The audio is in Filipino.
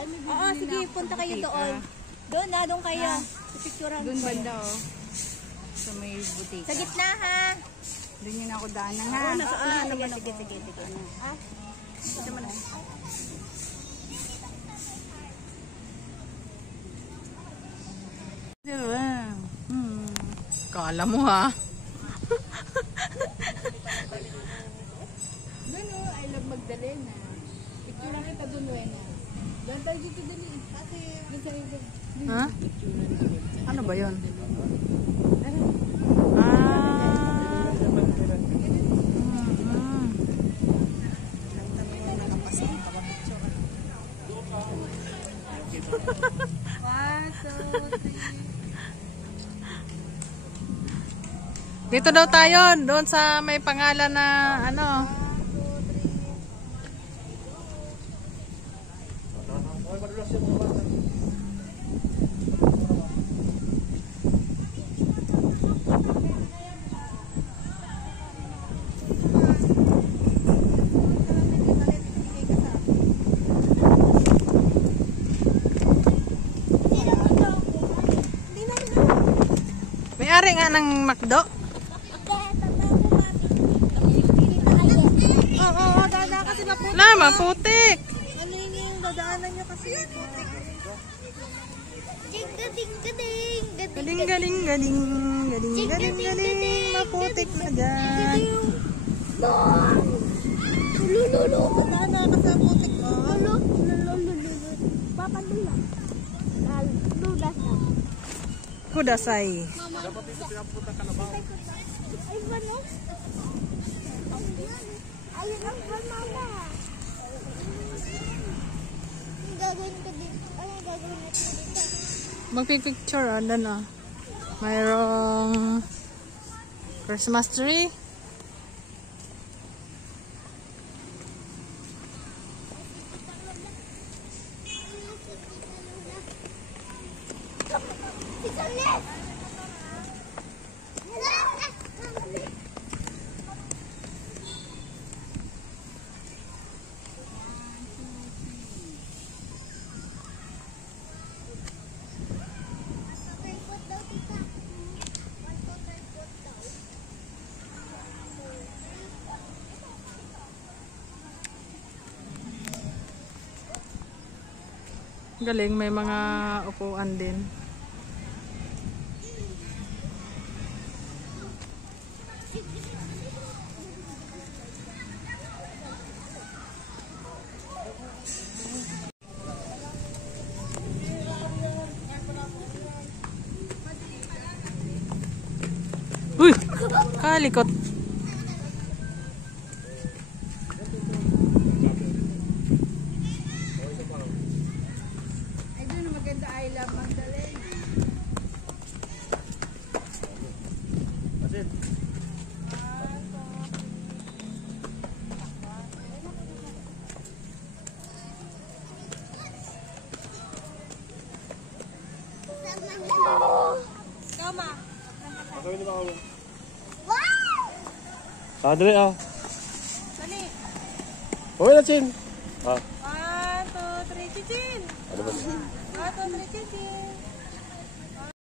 Oo, sige, punta kayo doon. Doon kayo. Pipicturehan ko. Doon banda oh. Sa may butika. Sa gitna ha. Doon yun ako daanan ha. Oo, nasa una naman ako. Sige. Ha? Ito mo na. Diba? Kala mo ha. Doon oh, I love Magdalena. Picture lang kita doon, Wena. Doon tayo dito dali. Doon sa likod. Ha? Ano ba yun? Dito daw tayo, doon sa may pangalan na ano. May-ari nga ng McDo. Oo, dada kasi maputik. Na, maputik. Ano yung dadaanan nyo kasi? Galing. Maputik na dyan. Lululo, dada ka sa putik. Lululo. Papadula. Kudasay. Dapat dito pinapunta ka na ba? Ay, ano? Ayun ang mama. Ang gagawin ko dito. Ano gagawin natin dito? Magpipicture doon oh. Mayroong Christmas tree. Galing, may mga upuan din. Uy! Kalikot. I love Magdalena. That's it. Tama. Wow! Dali ah. Dali. Okay na, Chin. 1, 2, 3, Chin. Ano ba? 1, 2, 3, Chin.